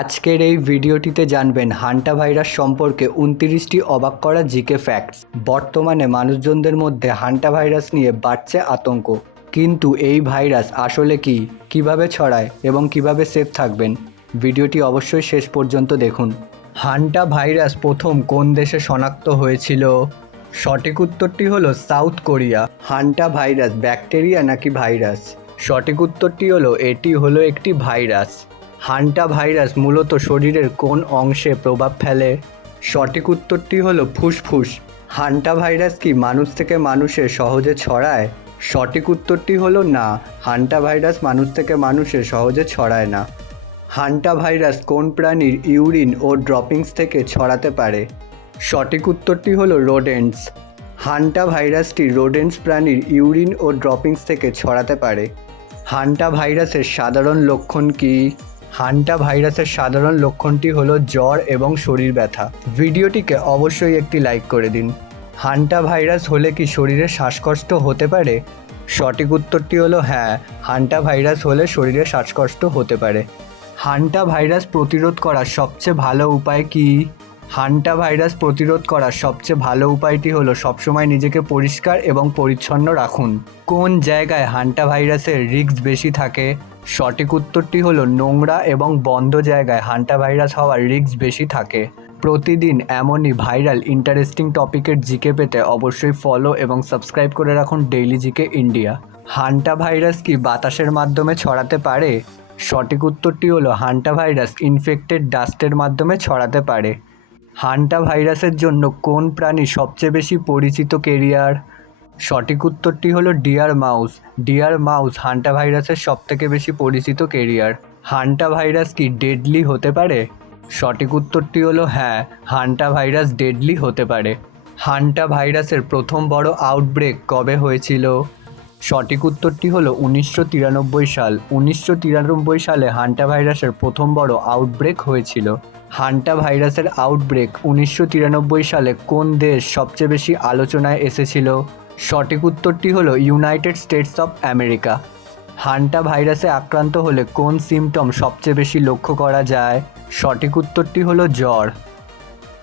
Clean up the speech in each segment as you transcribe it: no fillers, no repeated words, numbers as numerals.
আজকের এই ভিডিওটিতে জানবেন হান্টা ভাইরাস সম্পর্কে 29টি অবাক করা জিকে ফ্যাক্টস। বর্তমানে মানুষজনদের মধ্যে হান্টা ভাইরাস নিয়ে বাড়ছে আতঙ্ক, কিন্তু এই ভাইরাস আসলে কি, কিভাবে ছড়ায় এবং কিভাবে সেফ থাকবেন, ভিডিওটি অবশ্যই শেষ পর্যন্ত দেখুন। হান্টা ভাইরাস প্রথম কোন দেশে শনাক্ত হয়েছিল? সঠিক উত্তরটি হলো south Korea. Hanta virus bacteria নাকি ভাইরাস? সঠিক উত্তরটি হলো এটি হলো একটি ভাইরাস। হান্টা ভাইরাস মূলত শরীরের কোন অংশে প্রভাব ফেলে? সঠিক উত্তরটি হলো ফুসফুস। হান্টা ভাইরাস কি মানুষ থেকে মানুষে সহজে ছড়ায়? সঠিক উত্তরটি হলো না, হান্টা ভাইরাস মানুষ থেকে মানুষে সহজে ছড়ায় না। হান্টা ভাইরাস কোন প্রাণীর ইউরিন ও ড্রপিংস থেকে ছড়াতে পারে? সঠিক উত্তরটি হলো রোডেন্টস। হান্টা ভাইরাসটি রোডেন্টস প্রাণীর ইউরিন ও ড্রপিংস থেকে ছড়াতে পারে। হান্টা ভাইরাসের সাধারণ লক্ষণ কী? হান্টা ভাইরাসের সাধারণ লক্ষণটি হলো জ্বর এবং শরীর ব্যথা। ভিডিওটিকে অবশ্যই একটি লাইক করে দিন। হান্টা ভাইরাস হলে কি শরীরে শ্বাসকষ্ট হতে পারে? সঠিক উত্তরটি হলো হ্যাঁ, হান্টা ভাইরাস হলে শরীরে শ্বাসকষ্ট হতে পারে। হান্টা ভাইরাস প্রতিরোধ করার সবচেয়ে ভালো উপায় কী? হান্টা ভাইরাস প্রতিরোধ করার সবচেয়ে ভালো উপায়টি হলো সবসময় নিজেকে পরিষ্কার এবং পরিচ্ছন্ন রাখুন। কোন জায়গায় হান্টা ভাইরাসের রিস্ক বেশি থাকে? সঠিক উত্তরটি হলো নোংরা এবং বন্ধ জায়গায় হান্টা ভাইরাস হওয়ার রিস্ক বেশি থাকে। প্রতিদিন এমনই ভাইরাল ইন্টারেস্টিং টপিকের জিকে পেতে অবশ্যই ফলো এবং সাবস্ক্রাইব করে রাখুন daily GK India. Hanta virus কি বাতাসের মাধ্যমে ছড়াতে পারে? সঠিক উত্তরটি হলো হান্টা ভাইরাস ইনফেক্টেড ডাস্টের মাধ্যমে ছড়াতে পারে। হান্টা ভাইরাসের জন্য কোন প্রাণী সবচেয়ে বেশি পরিচিত ক্যারিয়ার? সঠিক উত্তরটি হলো deer mouse. Deer mouse hanta ভাইরাসের সবথেকে বেশি পরিচিত ক্যারিয়ার। হান্টা ভাইরাস কি ডেডলি হতে পারে? সঠিক উত্তরটি হলো হ্যাঁ, হান্টা ভাইরাস ডেডলি হতে পারে। হান্টা ভাইরাসের প্রথম বড় আউটব্রেক কবে হয়েছিল? সঠিক উত্তরটি হলো 1993 সাল। 1993 সালে হান্টা ভাইরাসের প্রথম বড় আউটব্রেক হয়েছিল। হান্টা ভাইরাসের আউটব্রেক 1993 সালে কোন দেশ সবচেয়ে বেশি আলোচনায় এসেছিল? সঠিক উত্তরটি হলো United states of America. Hanta ভাইরাসে আক্রান্ত হলে কোন সিমটম সবচেয়ে বেশি লক্ষ্য করা যায়? সঠিক উত্তরটি হলো জ্বর।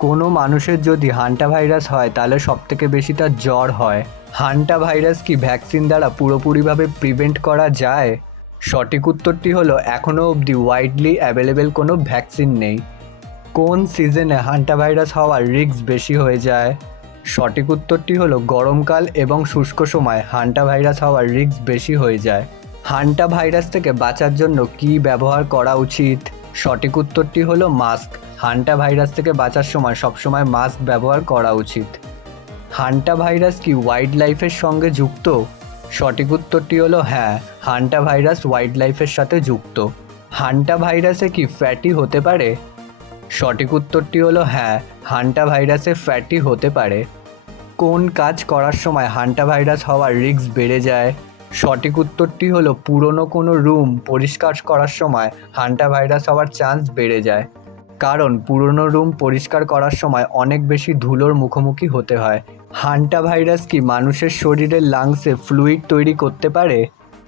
কোনো মানুষের যদি হান্টা ভাইরাস হয় তাহলে সবথেকে বেশি তার জ্বর হয়। হান্টা ভাইরাস কি ভ্যাকসিন দ্বারা পুরোপুরিভাবে প্রিভেন্ট করা যায়? সঠিক উত্তরটি হলো এখনও অবধি ওয়াইডলি অ্যাভেলেবেল কোনো ভ্যাকসিন নেই। কোন সিজনে হান্টা ভাইরাস হওয়ার রিস্ক বেশি হয়ে যায়? সঠিক উত্তরটি হলো গরমকাল এবং শুষ্ক সময় হান্টা ভাইরাস হওয়ার রিস্ক বেশি হয়ে যায়। হান্টা ভাইরাস থেকে বাঁচার জন্য কী ব্যবহার করা উচিত? সঠিক উত্তরটি হলো মাস্ক। হান্টা ভাইরাস থেকে বাঁচার সময় সবসময় মাস্ক ব্যবহার করা উচিত। হান্টা ভাইরাস কি ওয়াইল্ড লাইফের সঙ্গে যুক্ত? সঠিক উত্তরটি হলো হ্যাঁ, হান্টা ভাইরাস ওয়াইল্ড লাইফের সাথে যুক্ত। হান্টা ভাইরাসে কি ফ্যাটি হতে পারে? সঠিক উত্তরটি হলো হ্যাঁ, হান্টা ভাইরাসে ফ্যাটি হতে পারে। কোন কাজ করার সময় হান্টা ভাইরাস হওয়ার রিস্ক বেড়ে যায়? সঠিক উত্তরটি হলো পুরনো কোনো রুম পরিষ্কার করার সময় হান্টা ভাইরাস হওয়ার চান্স বেড়ে যায়, কারণ পুরনো রুম পরিষ্কার করার সময় অনেক বেশি ধুলোর মুখোমুখি হতে হয়। হান্টা ভাইরাস কি মানুষের শরীরের লাংসে ফ্লুইড তৈরি করতে পারে?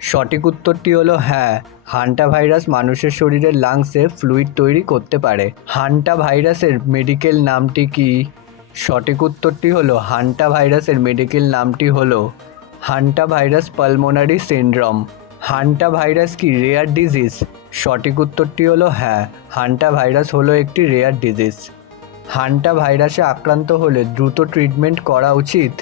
সঠিক উত্তরটি হলো হ্যাঁ, হান্টা ভাইরাস মানুষের শরীরের লাংসে ফ্লুইড তৈরি করতে পারে। হান্টা ভাইরাসের মেডিকেল নামটি কি? সঠিক উত্তরটি হলো হান্টা ভাইরাসের মেডিকেল নামটি হলো hanta virus pulmonary syndrome. Hanta virus কি রেয়ার ডিজিজ? সঠিক উত্তরটি হলো হ্যাঁ, হান্টা ভাইরাস হলো একটি রেয়ার ডিজিজ। হান্টা ভাইরাসে আক্রান্ত হলে দ্রুত ট্রিটমেন্ট করা উচিত?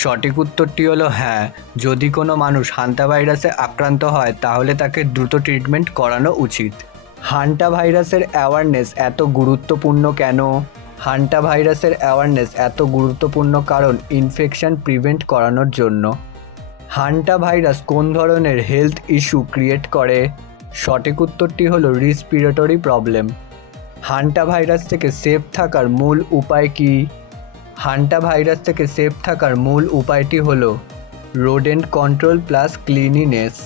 সঠিক উত্তরটি হলো হ্যাঁ, যদি কোনো মানুষ হান্টা ভাইরাসে আক্রান্ত হয় তাহলে তাকে দ্রুত ট্রিটমেন্ট করানো উচিত। হান্টা ভাইরাসের অ্যাওয়ারনেস এত গুরুত্বপূর্ণ কেন? হান্টা ভাইরাসের অ্যাওয়ারনেস এত গুরুত্বপূর্ণ কারণ ইনফেকশন প্রিভেন্ট করানোর জন্য। হান্টা ভাইরাস কোন ধরনের হেলথ ইস্যু ক্রিয়েট করে? সঠিক উত্তরটি হলো রেসপিরেটরি প্রবলেম। হান্টা ভাইরাস থেকে সেফ থাকার মূল উপায় কী? হান্টা ভাইরাস থেকে সেফ থাকার মূল উপায়টি হলো রোডেন্ট কন্ট্রোল প্লাস ক্লিনিনেস।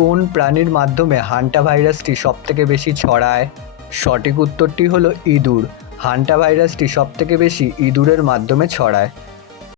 কোন প্রাণীর মাধ্যমে হান্টা ভাইরাসটি সবথেকে বেশি ছড়ায়? সঠিক উত্তরটি হলো ইঁদুর। হান্টা ভাইরাসটি সবথেকে বেশি ইঁদুরের মাধ্যমে ছড়ায়।